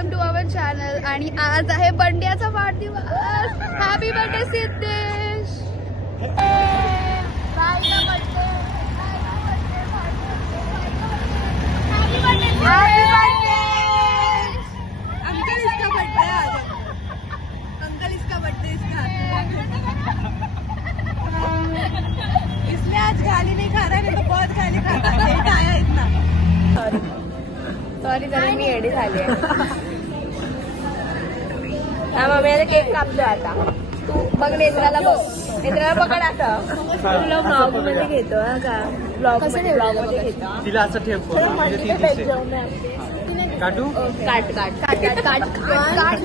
Welcome to our channel. आणि आज आहे बंड्याचा वाढदिवस. Happy birthday Siddhesh. अंकल इसका बर्थडे है आज. अंकल इसका बर्थडे इसलिए आज गाली नहीं खा रहा है, नहीं तो बहुत गाली खाता है. लेट आया इतना. सॉरी जरा मी एडी झाली मम्मी केक कापतो आता. तू बघ नेत्राला बघ. नेत्राला पकड आता. तुला ब्लॉग मध्ये घेतो का? ब्लॉग मध्ये घेतो. तिला असं ठेव फोन म्हणजे ती दिसेल. काटू काट काट काट काट काट.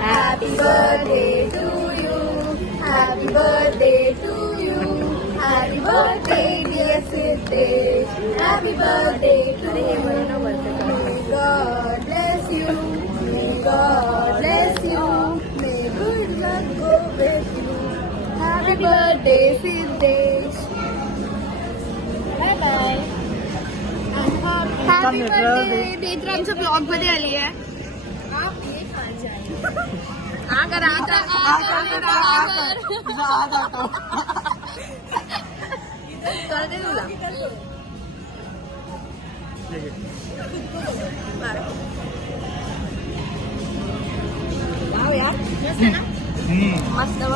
Happy birthday to you. Happy birthday to you. Happy birthday dear Siddhesh. Happy birthday to you. God bless you. May God bless you. May good luck go with you. Happy birthday Siddesh. Bye bye. Happy birthday. नेत्र आमच्या blog मध्ये आली आहे.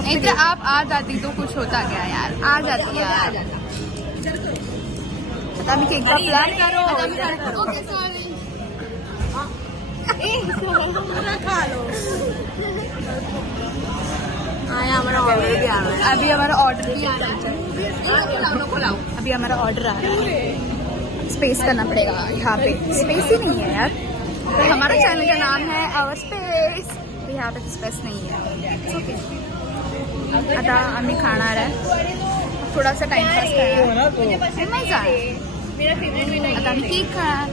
नेत्र आप आ जाती तो कुछ होता क्या यार. आ जाती यार. आता आम्ही केक प्लॅन करो. Okay sorry. अभी हमारा ऑर्डर भी आ रहा है. अभी हमारा ऑर्डर आ रहा है. स्पेस करना पड़ेगा यहाँ पे. स्पेस ही नहीं है यार. हमारा चैनल का नाम है आवर स्पेस. यहाँ पे स्पेस नहीं है. ओके. आता आम्ही खाणार आहे. थोडासा टाइमपास करणार. मजा आहे. आता आम्ही केक खाणार.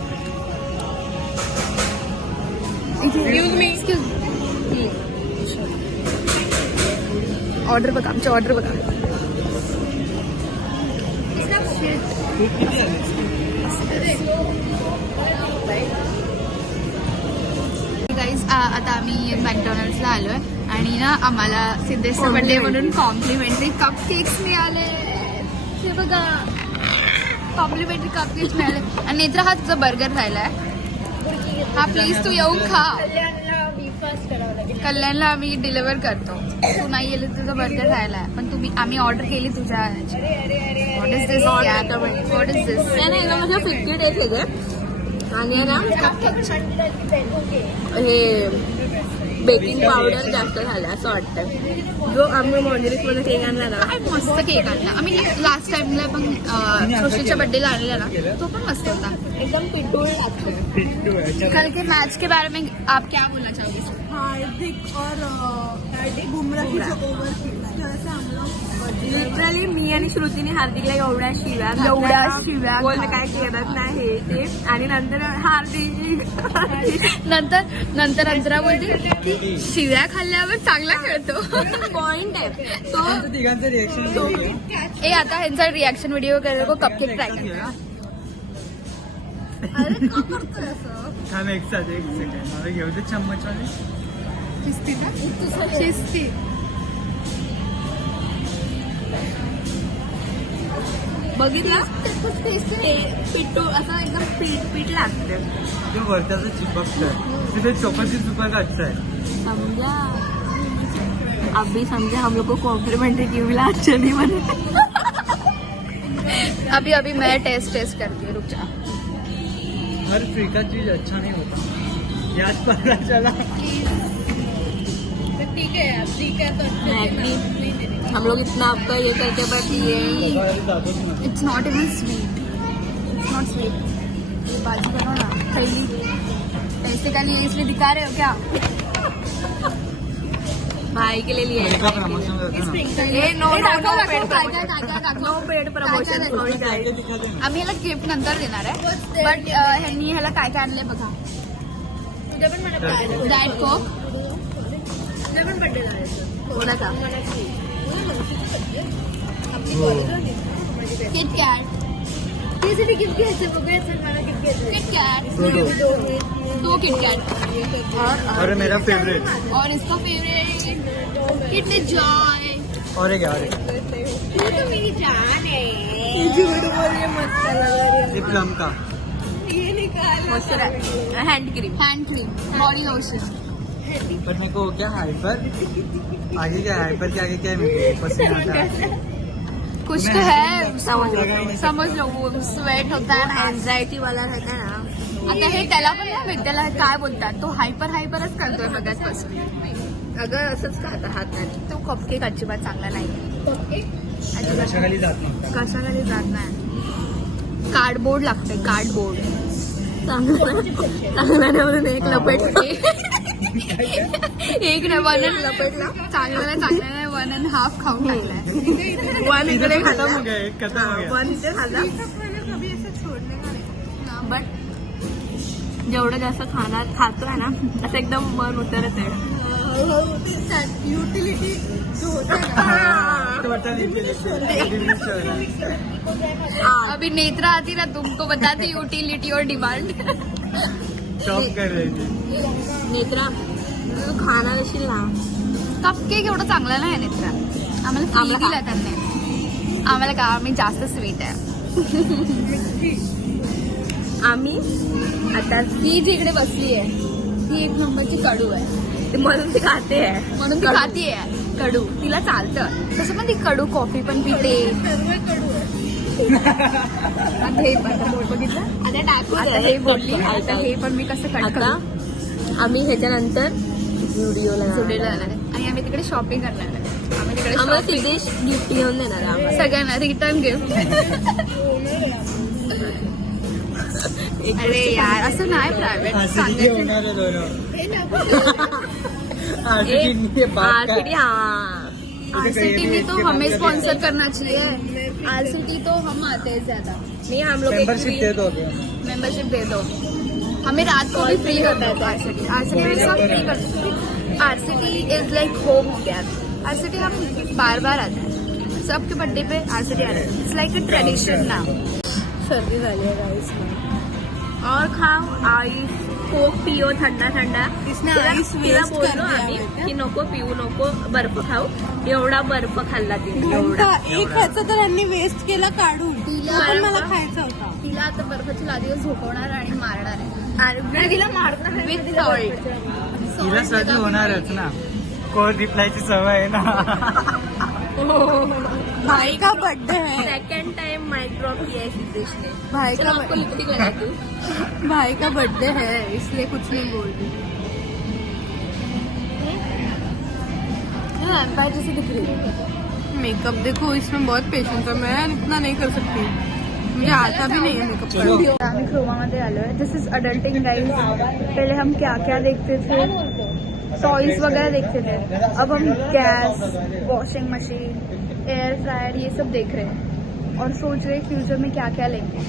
ऑर्डर बघा. आमचे ऑर्डर बघा. गाईज आता आम्ही मॅकडॉनल्ड्सला आलोय आणि ना आम्हाला सिद्धेशचा बर्थडे म्हणून कॉम्प्लिमेंटरी कप केक्स मिळाले. हे बघा कॉम्प्लिमेंटरी कप केक्स मिळाले. आणि नेत्र हा तुझा बर्गर राहिलाय. हा प्लीज तू येऊन खा. कल्याणला आम्ही डिलिव्हर करतो. तू नाही गेली तुझा बर्गर राहिलाय. पण आम्ही ऑर्डर केली तुझ्या. What is this. What is this. माझ्या फिक्की डेट आहे आणि ना हे बेकिंग पावडर जास्त झालं असं वाटतं. जो आम्ही मॉन्जरीस मध्ये केक आणला ना, काय मस्त केक आणला. आम्ही लास्ट टाइमला पण सुशीलच्या बर्थडेला आणलेला ना, तो पण मस्त होता. एकदम पिटूळ लागतं. कल के मैच के बारे में आप क्या बोलना चाहोगे. हार्दिक और बुमराह जो ओव्हर लिटरली मी आणि श्रुतीने हार्दिकला एवढ्या शिव्या बोल काय केलंच नाही हे ते. आणि नंतर हार्दिक नंतर अंतरा बोलते की शिव्या खाल्ल्यावर चांगला खेळतो. पॉइंट आहे तो. तिघांचं रिएक्शन ए आता ह्यांचा रिएक्शन व्हिडिओ करायला कपकेक ट्राय करतो. थांब एक सेकंड. मला घेऊ दे चम्मच वाले. शिस्ती. बघितलं पिट्टू असं एकदम पीठ लागतं. जो वरच्याचं चिपकतं तिथे चोपाची चुपा काढताय. समझा. अभी समझे हम लोग को कॉम्प्लीमेंट्री क्यों मिला. चली बने. अभी मैं टेस्ट करती हूँ. रुक जा. हर फीका चीज अच्छा नहीं होता. याद पता चला. ठीक है तो हम लोग इतना आपका ये करके बट ये it's not even sweet. It's not sweet. ये बाजी बनो ना पहली. पैसे का लिए इसलिए दिखा रहे हो क्या. भाई के लिए लिए का प्रमोशन करतो ना. No paid promotion. आम्ही ह्याला गिफ्ट नंतर देणार आहे. बट ह्यांनी ह्याला काय काय आणलंय बघा. डाएट कोक. कोणाचा किट कॅट. गिफ्ट घ्यायचं बघूया चल मला गिफ्ट घ्यायचं किटकैट, 2 किटकैट और मेरा फेवरेट और इसका फेवरेट किटने जॉय और एक यार तू तो मेरी जान है झूठ बोल रही है मस्त लग ये प्लम का ये निकाल हैंड क्रीम बॉडी लोशन पर मेरे को क्या हाइपर आगे क्या हाइपर के आगे क्या है मेरे को पसीना आता है कुछ तो है समझ लो वो स्वेट होता है ना एन्झायटी वाला रहता है ना आता हे त्याला पण नाही माहित त्याला काय बोलतात तो हायपरच करतोय बघाचपासून अगं असंच खाता हात नाही तो कपकेक अजिबात चांगला नाही कशाखाली जात नव्हता कशाकडे जात नाही कार्डबोर्ड लागते कार्डबोर्ड चांगला नाही म्हणून एक लपेटते एक नाही 1 लपेटला चांगला नाही 1.5 खाऊन टाकलाय वन इकडे खत्म खाल्ला हो गया एक खत्म हो गया वन इथे खाल्ला बट जेवढं जास्त खातोय ना असं एकदम मन उतरत आहे युटिलिटी अभी नेत्रा आती ना तुमको बताती यूटिलिटी और डिमांड शॉप कर रही थी नेत्रा तू खाणार असेल ना कपकेक एवढं चांगलं नाही नेत्रा आम्हाला फ्री दिला त्यांनी आम्हाला का आम्ही जास्त स्वीट आहे आम्ही आता ती जिकडे बसली आहे ती एक नंबरची कडू आहे म्हणून ती खाते आहे म्हणून ती खातीये कडू तिला चालतं तसं पण ती कडू कॉफी पण पिते आता हे बघितलं आता हे बोलली आता हे पण मी कसं आता कट आम्ही ह्याच्यानंतर व्हिडिओला जोडलेलं जाणार आहे आणि आम्ही तिकडे शॉपिंग करणार आहे आम्ही तिकडे आम्हाला shopping- सिद्धेश गिफ्ट घेऊन देणार आहे आम्हाला. सगळ्यांना रिटर्न गिफ्ट अरे यार असं नाही प्रायव्हेट आरसीडी होणार आहे दोनों आरसीडी ये बात आरसीडी का हाँ आरसीटी भी तो हमें स्पॉन्सर करना चाहिए आरसीटी तो हम आते हैं ज्यादा नहीं हम लोग मेंबरशिप दे दो मेंबरशिप दे दो हमें रात को भी फ्री होता है आरसीटी आरसीटी सब फ्री करते आरसीटी इज लाइक होम हो गया आरसीटी हम बार बार आते हैं सबके बर्थडे पे आरसीटी आ रहे हैं इट्स लाइक अ ट्रेडिशन ना सर्दी झाली आहे गाईस और खाओ आईस कोक पिओ थंडा थंडा तिला बोललो आम्ही की नको पिऊ नको बर्फ खाऊ एवढा बर्फ खाल्ला तिने एवढा एक ह्याचं तर यांनी वेस्ट केला काढून तिला पण मला खायचा होता तिला आता बर्फाची लादीवर झोपवणार आणि मारणार आहे आणि तिला मारणार विथ सॉल्ट तिला सर्दी होणारच ना कोण रिप्लायची सवय आहे ना भाई का बर्थडे है सेकंड टाइम माइक ड्रॉप किया है सिद्धेश ने भाई चलो का आपको लिपस्टिक लगा दूं भाई का बर्थडे है इसलिए कुछ नहीं बोल रही एम्पायर जैसे दिख रही है मेकअप देखो इसमें बहुत पेशेंस है मैं इतना नहीं कर सकती मुझे आता भी नहीं है मेकअप चलो करना आम्ही क्रोमामध्ये आलोय दिस इज अडल्टिंग गाइस पहले हम क्या क्या देखते थे टॉयज वगैरह देखते थे अब हम gas washing machine air fryer ये सब देख रहे हैं और सोच रहे हैं फ्यूचर में क्या क्या लेंगे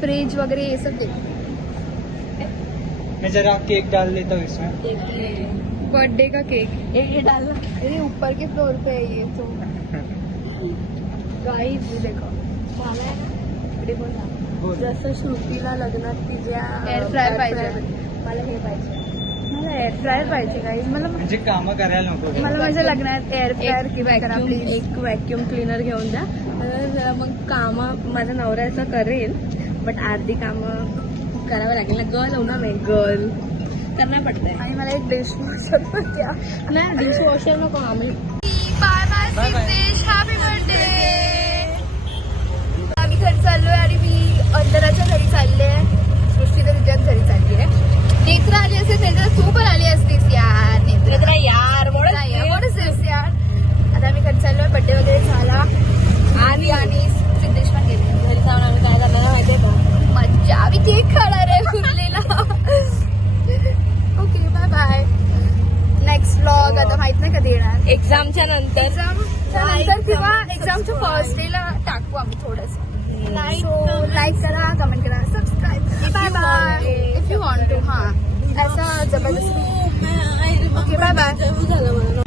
फ्रिज वगैरह ये सब देखेंगे मैं जरा केक डाल देता हूँ इसमें बर्थडे का केक ये डालना ये ऊपर के फ्लोर पे है ये तो गाइस ये देखो इकडे बोल ना. बोल. जसं श्रुतीला लग्नात तिच्या Air fryer पाहिजे. मला हे पाहिजे मला एअर फ्रायर पाहिजे गाईज मला म्हणजे कामं करायला नको का? मला माझ्या लग्नात एअर फ्रायर किंवा करा प्लीज एक व्हॅक्युम क्लीनर घेऊन द्या तर मग कामं माझ्या नवऱ्याचं करेल बट अर्धी कामं करावं लागेल ना गर्ल हो ना मी गर्ल करना पडतंय आणि मला एक डिश वॉशर पण द्या नाही डिश वॉशर नको आम्ही bye bye Bye bye. Siddhesh happy birthday आम्ही घरी चाललोय आणि मी अंतराच्या घरी चालले सृष्टी तर तिच्याच घरी चालली आहे नेत्रा आली असेल नेत्रा तू पण आली असतीस यार नेत्रा यार यार आता आम्ही घरी चाललोय बर्थडे वगैरे झाला आणि सिद्धेश पण गेले घरी जाऊन आम्ही काय करणार आहे माहितीये का मज्जा आम्ही केक खाणार आहे फुललेला okay bye bye next vlog आता माहित नाही कधी येणार एक्झामच्या नंतर एक्झामच्या नंतर किंवा एक्झामच्या फर्स्ट डे ला टाकू आम्ही थोडस सो लाईक करा कमेंट करा subscribe bye bye if you want to हा ऐसा जबरदस्त ओके बाय बाय झालं मला